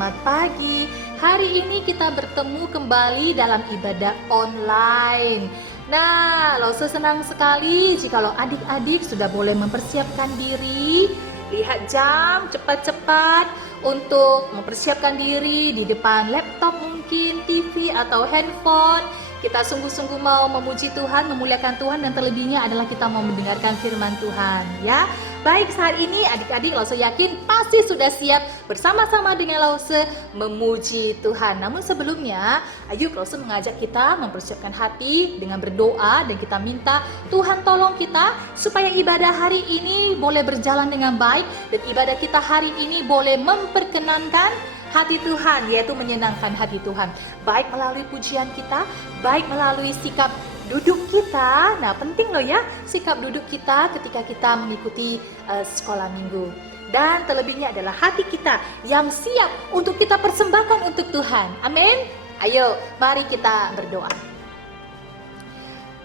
selamat pagi. Hari ini kita bertemu kembali dalam ibadah online. Nah, Lause senang sekali jikalau adik-adik sudah boleh mempersiapkan diri. Lihat jam cepat-cepat untuk mempersiapkan diri di depan laptop mungkin, TV atau handphone. Kita sungguh-sungguh mau memuji Tuhan, memuliakan Tuhan, dan terlebihnya adalah kita mau mendengarkan firman Tuhan, ya. Baik, saat ini adik-adik Lause yakin pasti sudah siap bersama-sama dengan Lause memuji Tuhan. Namun sebelumnya, ayo Lause mengajak kita mempersiapkan hati dengan berdoa, dan kita minta Tuhan tolong kita supaya ibadah hari ini boleh berjalan dengan baik, dan ibadah kita hari ini boleh memperkenankan hati Tuhan, yaitu menyenangkan hati Tuhan. Baik melalui pujian kita, baik melalui sikap duduk kita. Nah, penting loh ya, sikap duduk kita ketika kita mengikuti sekolah minggu. Dan terlebihnya adalah hati kita yang siap untuk kita persembahkan untuk Tuhan. Amin. Ayo, mari kita berdoa.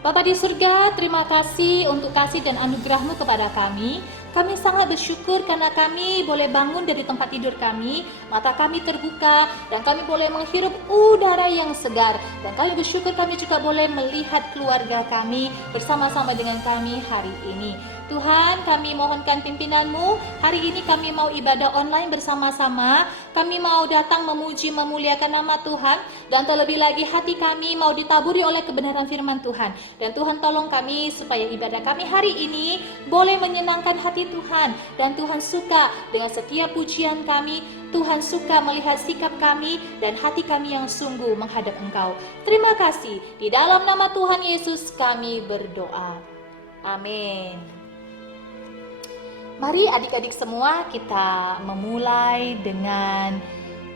Bapa di surga, terima kasih untuk kasih dan anugerah-Mu kepada kami. Kami sangat bersyukur karena kami boleh bangun dari tempat tidur kami, mata kami terbuka, dan kami boleh menghirup udara yang segar. Dan kami bersyukur kami juga boleh melihat keluarga kami bersama-sama dengan kami hari ini. Tuhan, kami mohonkan pimpinan-Mu. Hari ini kami mau ibadah online bersama-sama. Kami mau datang memuji, memuliakan nama Tuhan. Dan terlebih lagi hati kami mau ditaburi oleh kebenaran firman Tuhan. Dan Tuhan tolong kami supaya ibadah kami hari ini boleh menyenangkan hati Tuhan. Dan Tuhan suka dengan setiap pujian kami. Tuhan suka melihat sikap kami dan hati kami yang sungguh menghadap Engkau. Terima kasih. Di dalam nama Tuhan Yesus kami berdoa. Amin. Mari adik-adik semua kita memulai dengan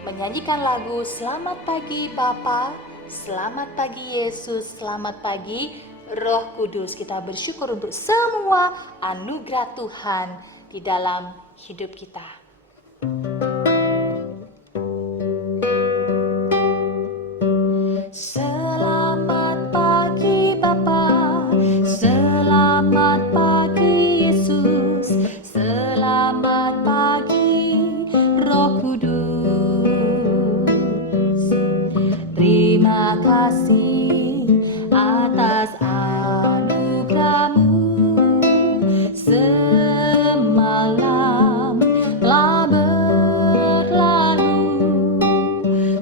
menyanyikan lagu Selamat Pagi Bapa, Selamat Pagi Yesus, Selamat Pagi Roh Kudus. Kita bersyukur untuk semua anugerah Tuhan di dalam hidup kita. Selamat pagi Bapa, selamat pagi Yesus, selamat pagi Roh Kudus. Terima kasih atas anugerah-Mu. Semalam telah berlalu,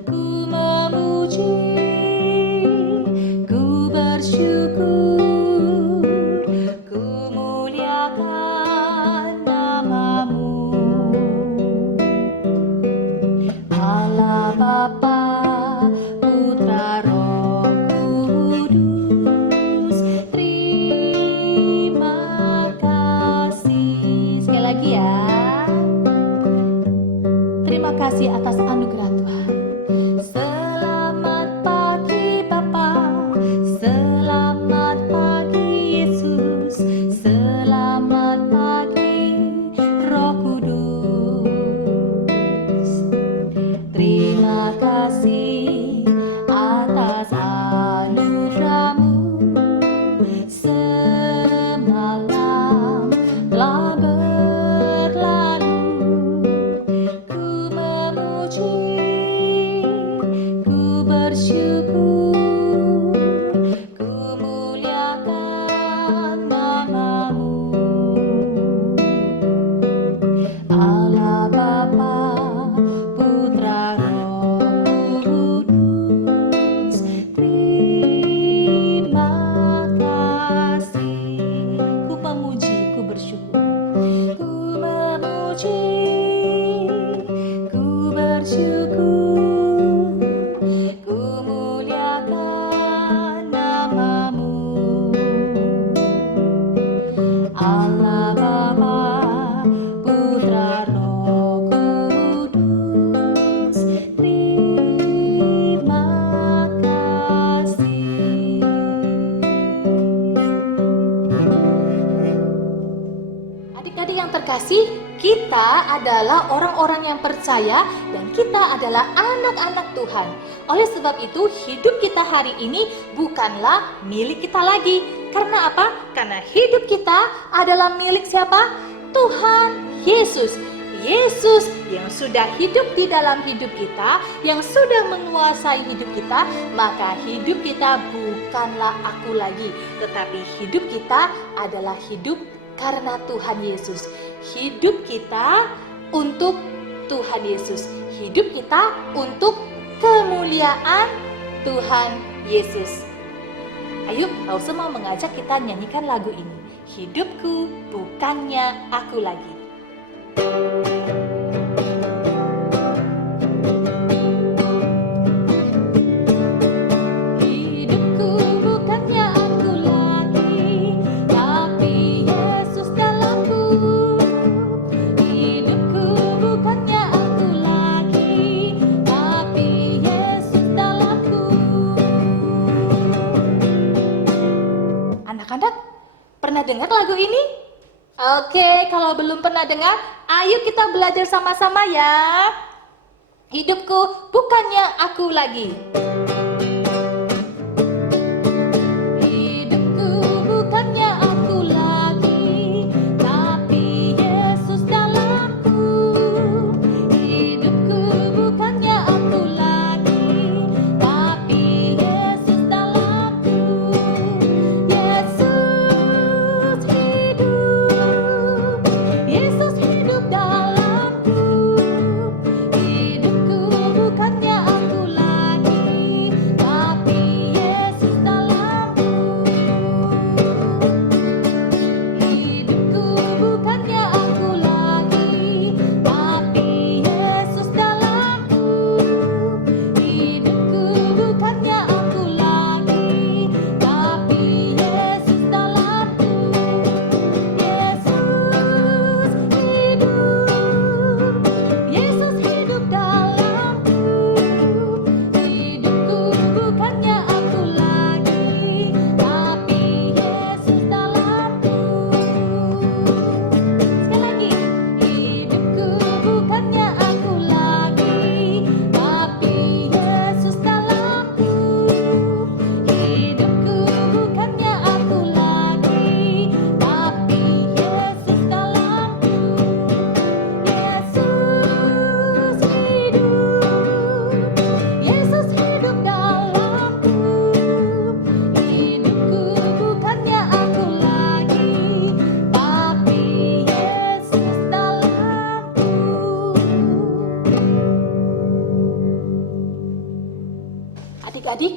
ku memuji, ku bersyukur, ku muliakan nama-Mu. Allah Bapa, Putra, Roh Kudus, terima kasih. Sekali lagi ya. Terima kasih atas anugerah Tuhan. Selamat pagi Bapa, selamat pagi Yesus, selamat pagi Roh Kudus. Terima kasih atas anugerah-Mu. Semalam telah berlalu, ku memuji, ku bersyukur, ku muliakan nama-Mu. Allah Bapa, Putra, Roh Kudus, terima kasih. Ku memuji, ku bersyukur, ku memuji, ku bersyukur, ku muliakan nama-Mu. Allah Bapa, Putra, Roh Kudus, terima kasih. Adik-adik yang terkasih, kita adalah orang-orang yang percaya dan kita adalah anak-anak Tuhan. Oleh sebab itu, hidup kita hari ini bukanlah milik kita lagi. Karena apa? Karena hidup kita adalah milik siapa? Tuhan Yesus. Yesus yang sudah hidup di dalam hidup kita, yang sudah menguasai hidup kita, maka hidup kita bukanlah aku lagi, tetapi hidup kita adalah hidup karena Tuhan Yesus. Hidup kita untuk Tuhan Yesus. Hidup kita untuk kemuliaan Tuhan Yesus. Ayo, Lause mau mengajak kita nyanyikan lagu ini. Hidupku bukannya aku lagi. Hidupku bukannya aku lagi, tapi Yesus dalamku. Hidupku bukannya aku lagi, tapi Yesus dalamku. Anak-anak, pernah dengar lagu ini? Oke, kalau belum pernah dengar, ayo kita belajar sama-sama ya. Hidupku bukannya aku lagi. Hidupku bukannya aku lagi, tapi Yesus dalamku. Hidupku bukannya aku lagi, tapi Yesus dalamku. Yesus hidup, Yesus hidup dalamku. Hidupku bukannya aku lagi, tapi Yesus dalamku. Hidupku bukannya aku lagi, tapi Yesus dalamku. Hidupku bukannya aku lagi, tapi Yesus dalamku. Yesus hidup dalamku. Hidupku bukannya aku lagi, tapi Yesus dalamku. Sekali lagi, hidupku bukannya aku lagi, tapi Yesus dalamku. Hidupku bukannya aku lagi, tapi Yesus dalamku. Yesus hidup dalamku. Hidupku bukannya aku lagi, tapi Yesus dalamku. Adik-adik,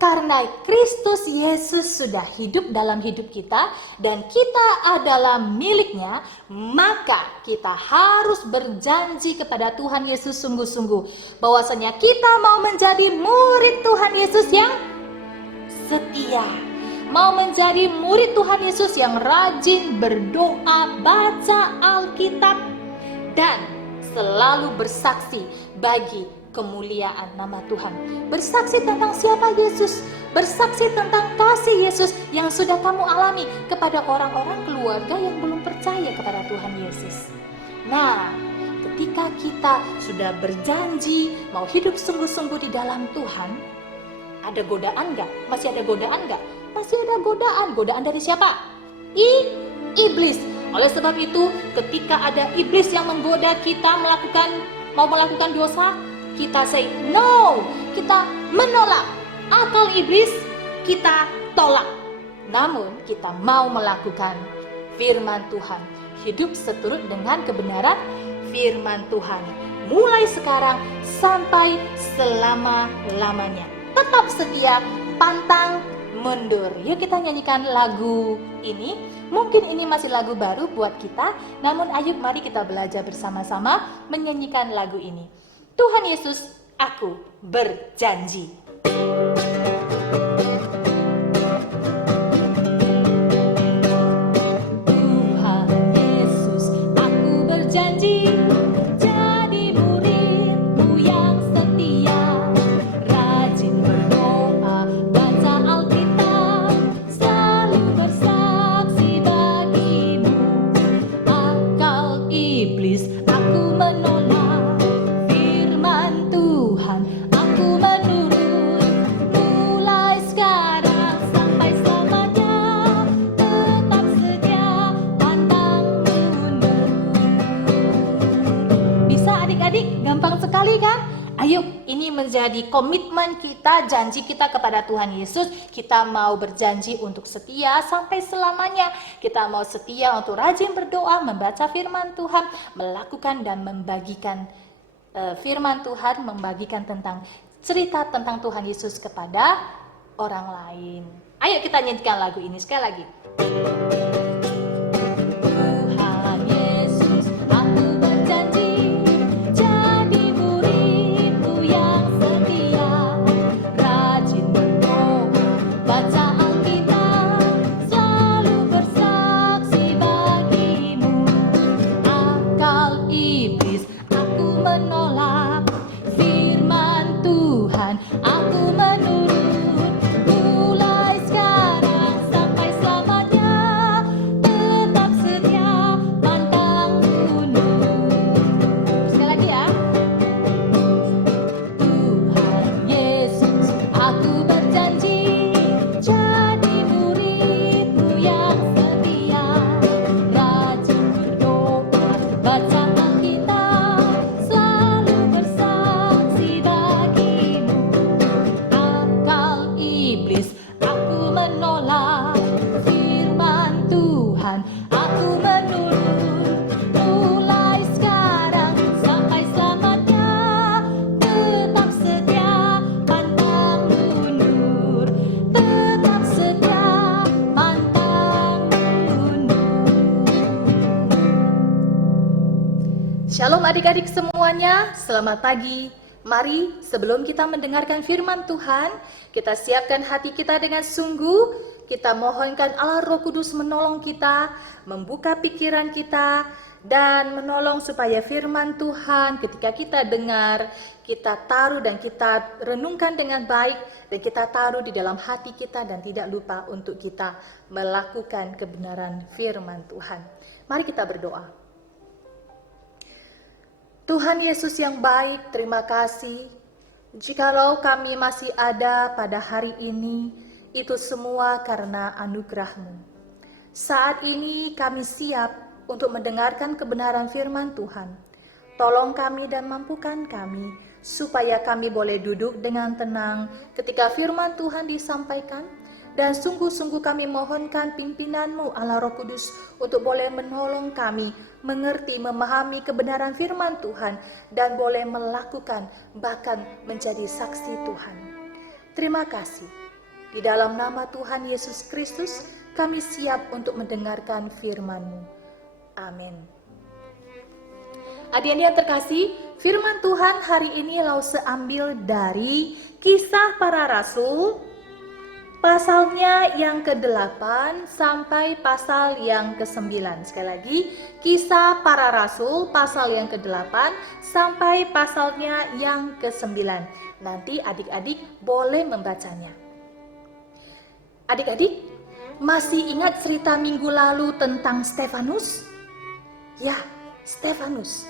karena Kristus Yesus sudah hidup dalam hidup kita dan kita adalah miliknya, maka kita harus berjanji kepada Tuhan Yesus sungguh-sungguh bahwasanya kita mau menjadi murid Tuhan Yesus yang setia, mau menjadi murid Tuhan Yesus yang rajin berdoa, baca Alkitab, dan selalu bersaksi bagi kemuliaan nama Tuhan. Bersaksi tentang siapa Yesus, bersaksi tentang kasih Yesus yang sudah kamu alami kepada orang-orang keluarga yang belum percaya kepada Tuhan Yesus. Nah, ketika kita sudah berjanji mau hidup sungguh-sungguh di dalam Tuhan, ada godaan nggak? Masih ada godaan nggak? Masih ada godaan. Godaan dari siapa? Iblis. Oleh sebab itu, ketika ada iblis yang menggoda kita mau melakukan dosa, kita say no, kita menolak. Akal iblis kita tolak. Namun kita mau melakukan firman Tuhan, hidup seturut dengan kebenaran firman Tuhan, mulai sekarang sampai selama-lamanya. Tetap setia, pantang mundur. Yuk kita nyanyikan lagu ini. Mungkin ini masih lagu baru buat kita, namun ayo mari kita belajar bersama-sama menyanyikan lagu ini. Tuhan Yesus, aku berjanji. Tuhan Yesus, aku berjanji jadi murid-Mu yang setia, rajin berdoa, baca Alkitab, selalu bersaksi bagi-Mu. Akal iblis aku menolak, firman Tuhan aku menurut-Mu menjadi komitmen kita, janji kita kepada Tuhan Yesus. Kita mau berjanji untuk setia sampai selamanya. Kita mau setia untuk rajin berdoa, membaca firman Tuhan, melakukan dan membagikan firman Tuhan, membagikan tentang cerita tentang Tuhan Yesus kepada orang lain. Ayo kita nyanyikan lagu ini sekali lagi. Shalom adik-adik semuanya, selamat pagi. Mari sebelum kita mendengarkan firman Tuhan, kita siapkan hati kita dengan sungguh. Kita mohonkan Allah Roh Kudus menolong kita, membuka pikiran kita, dan menolong supaya firman Tuhan ketika kita dengar, kita taruh dan kita renungkan dengan baik, dan kita taruh di dalam hati kita dan tidak lupa untuk kita melakukan kebenaran firman Tuhan. Mari kita berdoa. Tuhan Yesus yang baik, terima kasih. Jikalau kami masih ada pada hari ini, itu semua karena anugerah-Mu. Saat ini kami siap untuk mendengarkan kebenaran firman Tuhan. Tolong kami dan mampukan kami, supaya kami boleh duduk dengan tenang ketika firman Tuhan disampaikan. Dan sungguh-sungguh kami mohonkan pimpinan-Mu Allah Roh Kudus untuk boleh menolong kami mengerti, memahami kebenaran firman Tuhan dan boleh melakukan bahkan menjadi saksi Tuhan. Terima kasih. Di dalam nama Tuhan Yesus Kristus kami siap untuk mendengarkan firman-Mu. Amin. Adik-adik yang terkasih, firman Tuhan hari ini Lause ambil dari Kisah Para Rasul pasalnya yang ke-8 sampai pasal yang ke-9. Sekali lagi, Kisah Para Rasul pasal yang ke-8 sampai pasalnya yang ke-9. Nanti adik-adik boleh membacanya. Adik-adik, masih ingat cerita minggu lalu tentang Stefanus? Ya, Stefanus.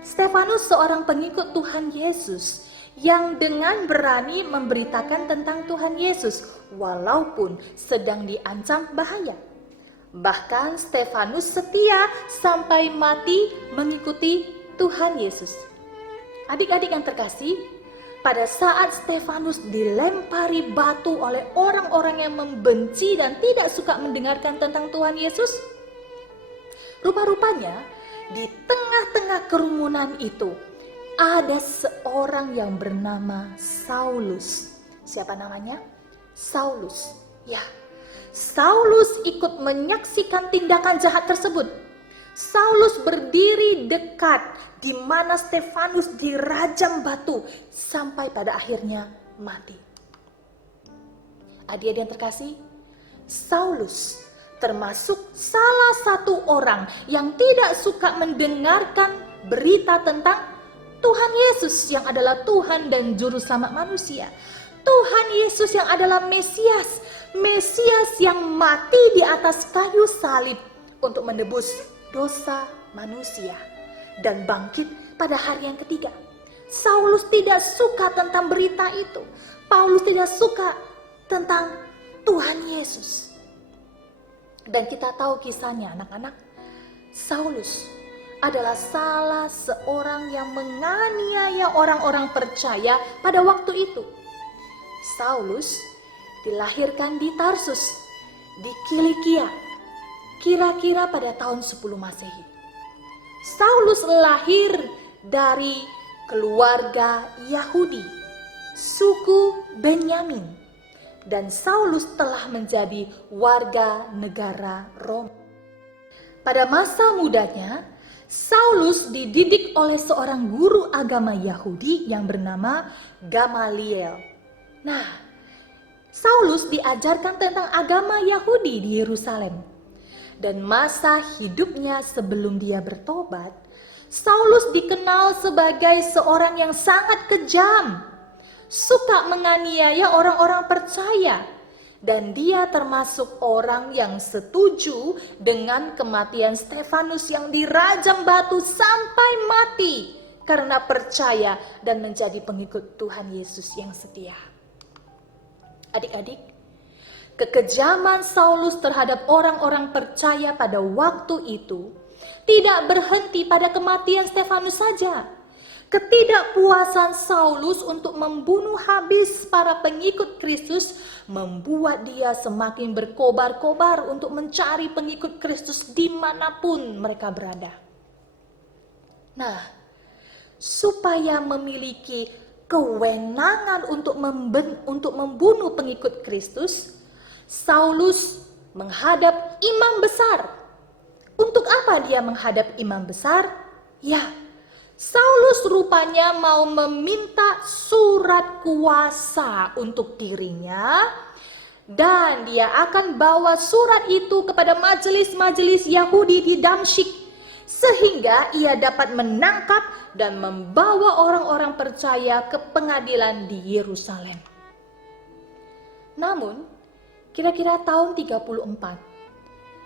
Stefanus seorang pengikut Tuhan Yesus yang dengan berani memberitakan tentang Tuhan Yesus walaupun sedang diancam bahaya. Bahkan Stefanus setia sampai mati mengikuti Tuhan Yesus. Adik-adik yang terkasih, pada saat Stefanus dilempari batu oleh orang-orang yang membenci dan tidak suka mendengarkan tentang Tuhan Yesus, rupa-rupanya di tengah-tengah kerumunan itu ada seorang yang bernama Saulus. Siapa namanya? Saulus. Ya, Saulus ikut menyaksikan tindakan jahat tersebut. Saulus berdiri dekat di mana Stefanus dirajam batu sampai pada akhirnya mati. Adik-adik yang terkasih, Saulus termasuk salah satu orang yang tidak suka mendengarkan berita tentang Tuhan Yesus yang adalah Tuhan dan Juru Selamat manusia. Tuhan Yesus yang adalah Mesias. Mesias yang mati di atas kayu salib untuk menebus dosa manusia dan bangkit pada hari yang ketiga. Saulus tidak suka tentang berita itu. Paulus tidak suka tentang Tuhan Yesus. Dan kita tahu kisahnya anak-anak. Saulus adalah salah seorang yang menganiaya orang-orang percaya pada waktu itu. Saulus dilahirkan di Tarsus, di Kilikia, kira-kira pada tahun 10 Masehi. Saulus lahir dari keluarga Yahudi, suku Benyamin, dan Saulus telah menjadi warga negara Roma. Pada masa mudanya, Saulus dididik oleh seorang guru agama Yahudi yang bernama Gamaliel. Nah, Saulus diajarkan tentang agama Yahudi di Yerusalem. Dan masa hidupnya sebelum dia bertobat, Saulus dikenal sebagai seorang yang sangat kejam, suka menganiaya orang-orang percaya. Dan dia termasuk orang yang setuju dengan kematian Stefanus yang dirajam batu sampai mati karena percaya dan menjadi pengikut Tuhan Yesus yang setia. Adik-adik, kekejaman Saulus terhadap orang-orang percaya pada waktu itu tidak berhenti pada kematian Stefanus saja. Ketidakpuasan Saulus untuk membunuh habis para pengikut Kristus membuat dia semakin berkobar-kobar untuk mencari pengikut Kristus dimanapun mereka berada. Nah, supaya memiliki kewenangan untuk membunuh pengikut Kristus, Saulus menghadap imam besar. Untuk apa dia menghadap imam besar? Ya, Saulus rupanya mau meminta surat kuasa untuk dirinya, dan dia akan bawa surat itu kepada majelis-majelis Yahudi di Damsyik, sehingga ia dapat menangkap dan membawa orang-orang percaya ke pengadilan di Yerusalem. Namun, kira-kira tahun 34,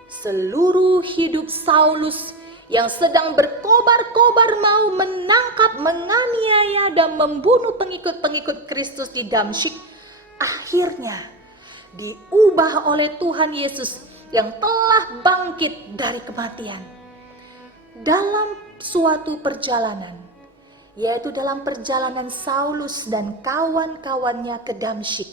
seluruh hidup Saulus yang sedang berkobar-kobar mau menangkap, menganiaya, dan membunuh pengikut-pengikut Kristus di Damsyik, akhirnya diubah oleh Tuhan Yesus yang telah bangkit dari kematian. Dalam suatu perjalanan, yaitu dalam perjalanan Saulus dan kawan-kawannya ke Damsyik,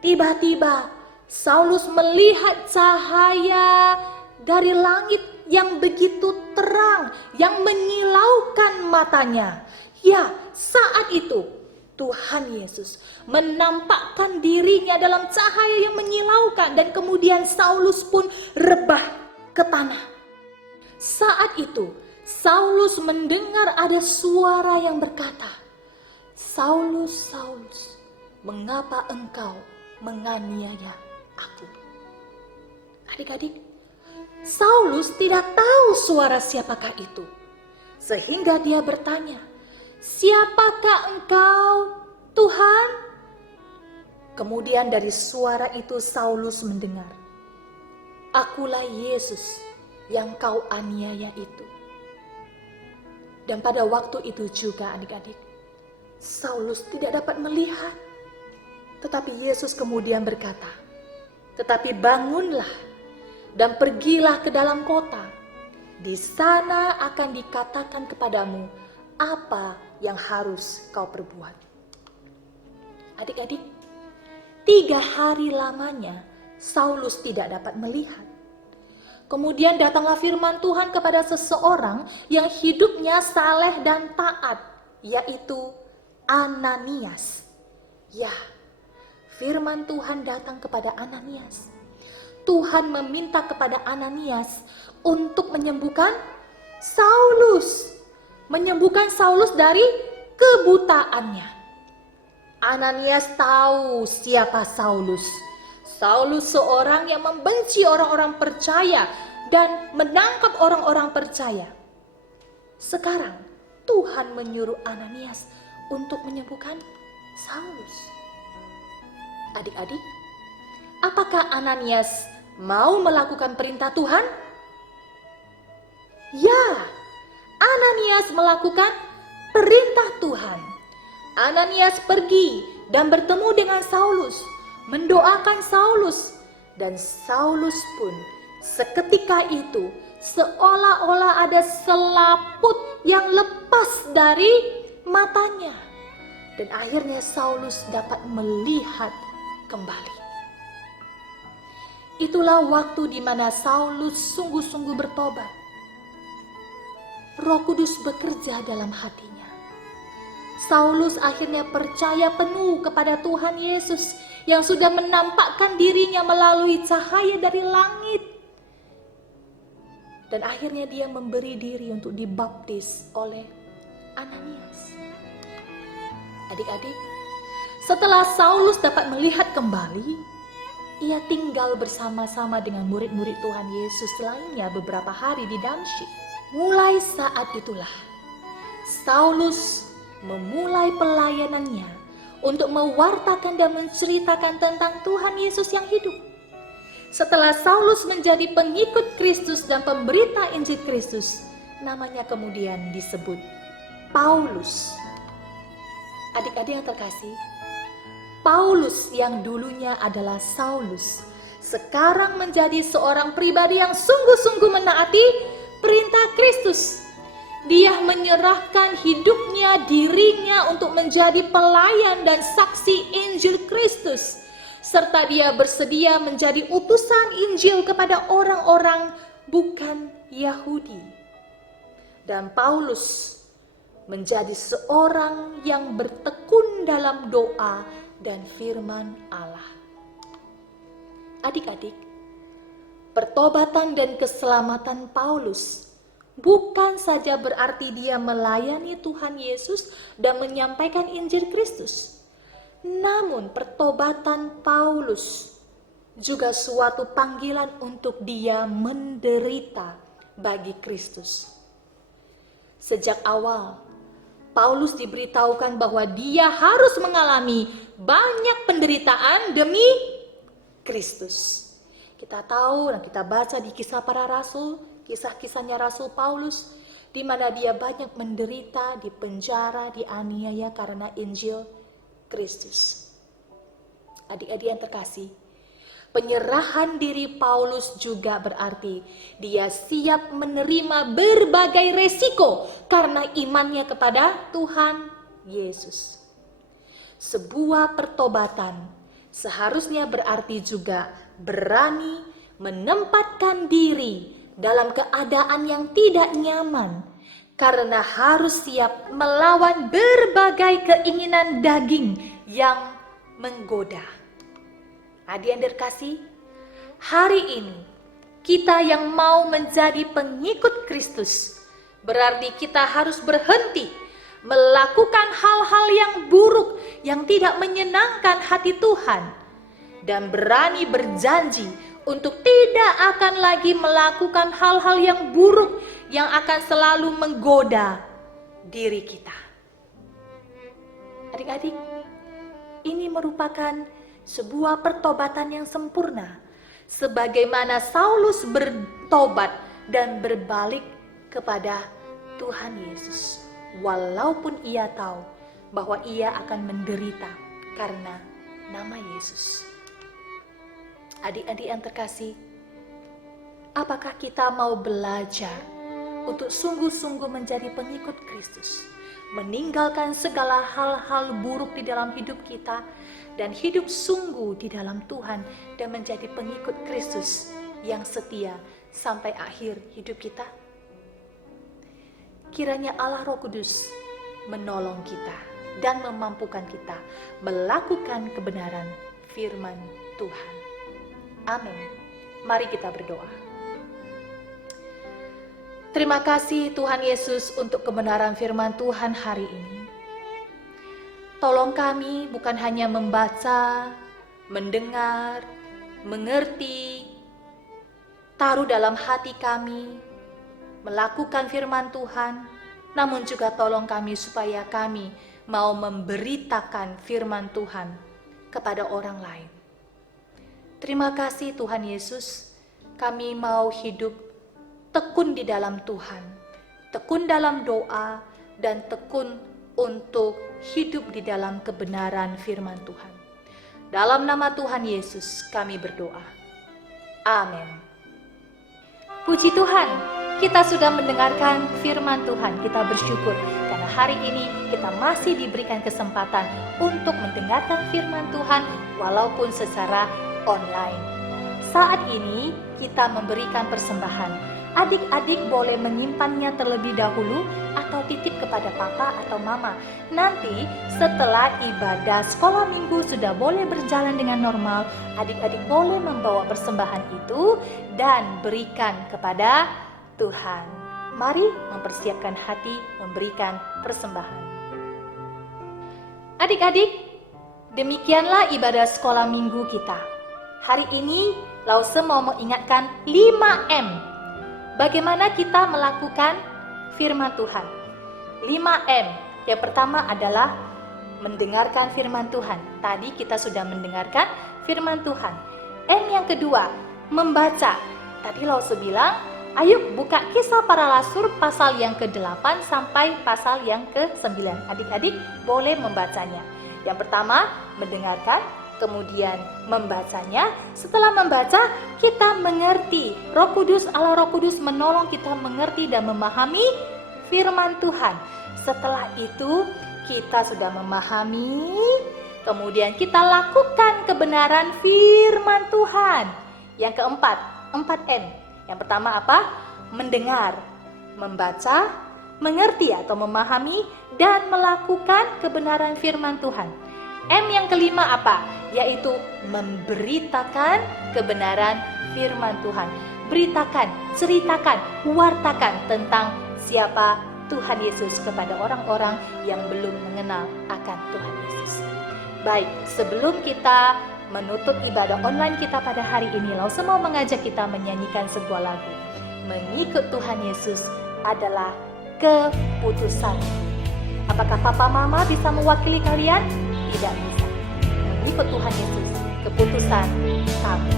tiba-tiba Saulus melihat cahaya dari langit yang begitu terang, yang menyilaukan matanya. Ya, saat itu Tuhan Yesus menampakkan dirinya dalam cahaya yang menyilaukan, dan kemudian Saulus pun rebah ke tanah. Saat itu Saulus mendengar ada suara yang berkata, "Saulus, Saulus, mengapa engkau menganiaya aku?" Adik-adik, Saulus tidak tahu suara siapakah itu, sehingga dia bertanya, "Siapakah engkau, Tuhan?" Kemudian dari suara itu Saulus mendengar, "Akulah Yesus yang kau aniaya itu." Dan pada waktu itu juga, adik-adik, Saulus tidak dapat melihat. Tetapi Yesus kemudian berkata, "Tetapi bangunlah dan pergilah ke dalam kota. Di sana akan dikatakan kepadamu apa yang harus kau perbuat." Adik-adik, 3 hari lamanya Saulus tidak dapat melihat. Kemudian datanglah firman Tuhan kepada seseorang yang hidupnya saleh dan taat, yaitu Ananias. Ya, firman Tuhan datang kepada Ananias. Tuhan meminta kepada Ananias untuk menyembuhkan Saulus. Menyembuhkan Saulus dari kebutaannya. Ananias tahu siapa Saulus. Saulus seorang yang membenci orang-orang percaya dan menangkap orang-orang percaya. Sekarang Tuhan menyuruh Ananias untuk menyembuhkan Saulus. Adik-adik, apakah Ananias mau melakukan perintah Tuhan? Ya, Ananias melakukan perintah Tuhan. Ananias pergi dan bertemu dengan Saulus, mendoakan Saulus, dan Saulus pun seketika itu seolah-olah ada selaput yang lepas dari matanya. Dan akhirnya Saulus dapat melihat kembali. Itulah waktu di mana Saulus sungguh-sungguh bertobat. Roh Kudus bekerja dalam hatinya. Saulus akhirnya percaya penuh kepada Tuhan Yesus yang sudah menampakkan dirinya melalui cahaya dari langit. Dan akhirnya dia memberi diri untuk dibaptis oleh Ananias. Adik-adik, setelah Saulus dapat melihat kembali, ia tinggal bersama-sama dengan murid-murid Tuhan Yesus lainnya beberapa hari di Damsyik. Mulai saat itulah, Saulus memulai pelayanannya untuk mewartakan dan menceritakan tentang Tuhan Yesus yang hidup. Setelah Saulus menjadi pengikut Kristus dan pemberita Injil Kristus, namanya kemudian disebut Paulus. Adik-adik yang terkasih, Paulus yang dulunya adalah Saulus, sekarang menjadi seorang pribadi yang sungguh-sungguh menaati perintah Kristus. Dia menyerahkan hidupnya, dirinya untuk menjadi pelayan dan saksi Injil Kristus. Serta dia bersedia menjadi utusan Injil kepada orang-orang bukan Yahudi. Dan Paulus menjadi seorang yang bertekun dalam doa dan firman Allah. Adik-adik, pertobatan dan keselamatan Paulus bukan saja berarti dia melayani Tuhan Yesus dan menyampaikan Injil Kristus. Namun pertobatan Paulus juga suatu panggilan untuk dia menderita bagi Kristus. Sejak awal, Paulus diberitahukan bahwa dia harus mengalami banyak penderitaan demi Kristus. Kita tahu dan kita baca di kisah para rasul, kisah-kisahnya Rasul Paulus, di mana dia banyak menderita, dipenjara, dianiaya karena Injil Kristus. Adik-adik yang terkasih, penyerahan diri Paulus juga berarti dia siap menerima berbagai resiko karena imannya kepada Tuhan Yesus. Sebuah pertobatan seharusnya berarti juga berani menempatkan diri dalam keadaan yang tidak nyaman karena harus siap melawan berbagai keinginan daging yang menggoda. Adik yang terkasih, hari ini kita yang mau menjadi pengikut Kristus berarti kita harus berhenti melakukan hal-hal yang buruk yang tidak menyenangkan hati Tuhan dan berani berjanji untuk tidak akan lagi melakukan hal-hal yang buruk yang akan selalu menggoda diri kita. Adik-adik, ini merupakan sebuah pertobatan yang sempurna, sebagaimana Saulus bertobat dan berbalik kepada Tuhan Yesus, walaupun ia tahu bahwa ia akan menderita karena nama Yesus. Adik-adik yang terkasih, apakah kita mau belajar untuk sungguh-sungguh menjadi pengikut Kristus, meninggalkan segala hal-hal buruk di dalam hidup kita, dan hidup sungguh di dalam Tuhan dan menjadi pengikut Kristus yang setia sampai akhir hidup kita? Kiranya Allah Roh Kudus menolong kita dan memampukan kita melakukan kebenaran firman Tuhan. Amin. Mari kita berdoa. Terima kasih Tuhan Yesus untuk kebenaran firman Tuhan hari ini. Tolong kami bukan hanya membaca, mendengar, mengerti, taruh dalam hati kami, melakukan firman Tuhan, namun juga tolong kami supaya kami mau memberitakan firman Tuhan kepada orang lain. Terima kasih Tuhan Yesus, kami mau hidup tekun di dalam Tuhan, tekun dalam doa, dan tekun untuk hidup di dalam kebenaran firman Tuhan. Dalam nama Tuhan Yesus kami berdoa. Amin. Puji Tuhan, kita sudah mendengarkan firman Tuhan. Kita bersyukur karena hari ini kita masih diberikan kesempatan untuk mendengarkan firman Tuhan walaupun secara online. Saat ini kita memberikan persembahan. Adik-adik boleh menyimpannya terlebih dahulu atau titip kepada papa atau mama. Nanti setelah ibadah sekolah minggu sudah boleh berjalan dengan normal, adik-adik boleh membawa persembahan itu dan berikan kepada Tuhan. Mari mempersiapkan hati memberikan persembahan. Adik-adik, demikianlah ibadah sekolah minggu kita. Hari ini Lause mau mengingatkan 5M. Bagaimana kita melakukan firman Tuhan? 5M. Yang pertama adalah mendengarkan firman Tuhan. Tadi kita sudah mendengarkan firman Tuhan. M yang kedua, membaca. Tadi Lause bilang, ayo buka Kisah Para Rasul pasal yang ke-8 sampai pasal yang ke-9. Adik-adik boleh membacanya. Yang pertama, mendengarkan, kemudian membacanya. Setelah membaca, kita mengerti. Allah Roh Kudus menolong kita mengerti dan memahami firman Tuhan. Setelah itu, kita sudah memahami, kemudian kita lakukan kebenaran firman Tuhan. Yang keempat, 4M. Yang pertama apa? Mendengar, membaca, mengerti atau memahami, dan melakukan kebenaran firman Tuhan. M yang kelima apa? Yaitu memberitakan kebenaran firman Tuhan. Beritakan, ceritakan, wartakan tentang siapa Tuhan Yesus kepada orang-orang yang belum mengenal akan Tuhan Yesus. Baik, sebelum kita menutup ibadah online kita pada hari ini, Lause mau mengajak kita menyanyikan sebuah lagu. Mengikut Tuhan Yesus adalah keputusan. Apakah papa mama bisa mewakili kalian? Tidak bisa. Mengikut Tuhan Yesus, keputusan kami.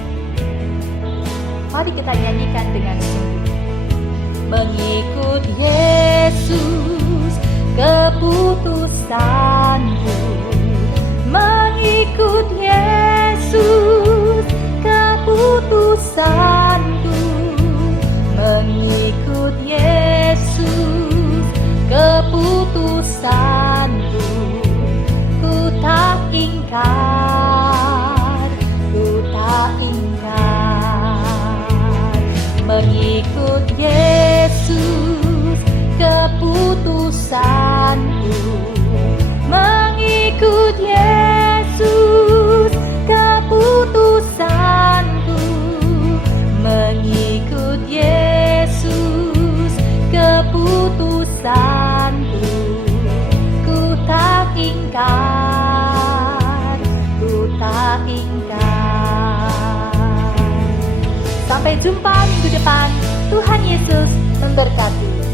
Mari kita nyanyikan dengan sungguh. Mengikut Yesus, keputusanku. Mengikut Yesus, keputusanku. Mengikut Yesus, keputusanku. Ku tak ingkar, ku tak ingkar. Mengikut Yesus, keputusanku. Mengikut Yesus, keputusanku. Mengikut Yesus, keputusanku. Ku tak ingkar, ku tak ingkar. Sampai jumpa minggu depan. Tuhan Yesus memberkati.